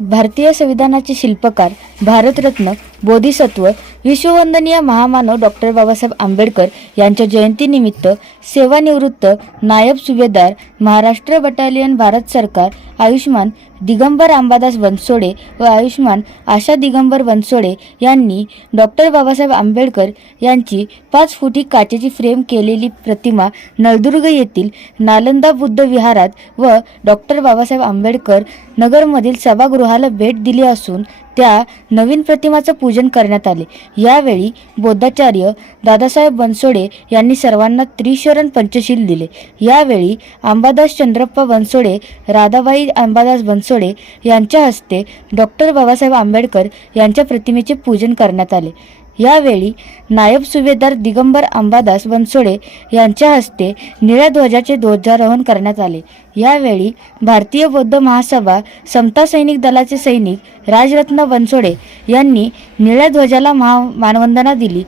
भारतीय संविधानाचे शिल्पकार भारतरत्न बोधिसत्व विश्ववंदनीय महामानव डॉक्टर बाबासाहेब आंबेडकर यांच्या जयंतीनिमित्त सेवानिवृत्त नायब सुभेदार महाराष्ट्र बटालियन भारत सरकार आयुष्मान दिगंबर अंबादास बनसोडे व आयुष्मान आशा दिगंबर बनसोडे यांनी डॉक्टर बाबासाहेब आंबेडकर यांची पाच फुटी काचेची फ्रेम केलेली प्रतिमा नळदुर्ग येथील नालंदा बुद्ध विहारात व डॉक्टर बाबासाहेब आंबेडकर नगरमधील सभागृहाला भेट दिली असून त्या नवीन प्रतिमाचं पूजन करण्यात आले. यावेळी बौद्धाचार्य दादासाहेब बनसोडे यांनी सर्वांना त्रिशरण पंचशील दिले. यावेळी अंबादास चंद्रप्पा बनसोडे राधाबाई अंबादास बनसोडे यांच्या हस्ते डॉक्टर बाबासाहेब आंबेडकर यांच्या प्रतिमेचे पूजन करण्यात आले. यावेळी नायब सुभेदार दिगंबर अंबादास बनसोडे यांच्या हस्ते निळ्या ध्वजाचे ध्वजारोहण करण्यात आले. यावेळी भारतीय बौद्ध महासभा समता सैनिक दलाचे सैनिक राजरत्न बनसोडे यांनी निळ्या ध्वजाला महा मानवंदना दिली.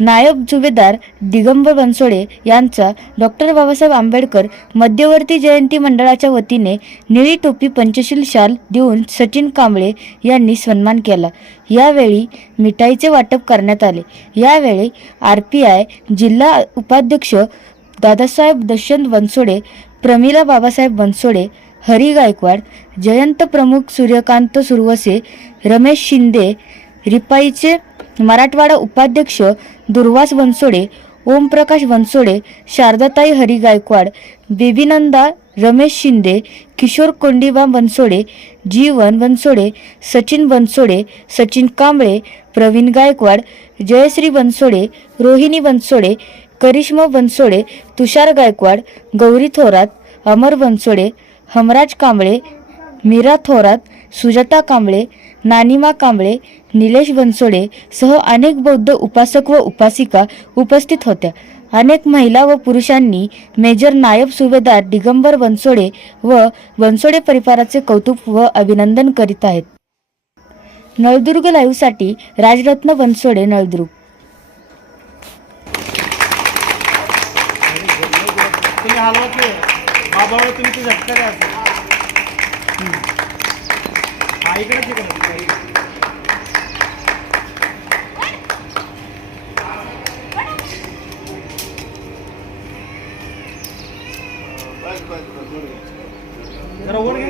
नायब जुबेदार दिगंबर बनसोडे यांचा डॉक्टर बाबासाहेब आंबेडकर मध्यवर्ती जयंती मंडळाच्या वतीने निळी टोपी पंचशील शाल देऊन सचिन कांबळे यांनी सन्मान केला. यावेळी मिठाईचे वाटप करण्यात आले. यावेळी आर पी आय जिल्हा उपाध्यक्ष दादासाहेब दशरथ बनसोडे प्रमिला बाबासाहेब बनसोडे हरी गायकवाड जयंत प्रमुख सूर्यकांत सुरवसे रमेश शिंदे रिपाईचे मराठवाडा उपाध्यक्ष दुर्वास बनसोडे ओमप्रकाश बनसोडे शारदाताई हरी गायकवाड बेबीनंदा रमेश शिंदे किशोर कोंडिबा बनसोडे जीवन बनसोडे सचिन बनसोडे सचिन कांबळे प्रवीण गायकवाड जयश्री बनसोडे रोहिणी बनसोडे करिश्मा बनसोडे तुषार गायकवाड गौरी थोरात अमर बनसोडे हमराज कांबळे मीरा थोरात सुजाता कांबळे नानिमा कांबळे निलेश बनसोडे सह अनेक बौद्ध उपासक व उपासिका उपस्थित होत्या. अनेक महिला व पुरुषांनी मेजर नायब सुभेदार दिगंबर बनसोडे व बनसोडे परिवाराचे कौतुक व अभिनंदन करीत आहेत. नळदुर्ग लाईव्हसाठी राजरत्न बनसोडे नळदुर्ग. तुम्ही ಜರ ಓಡಿ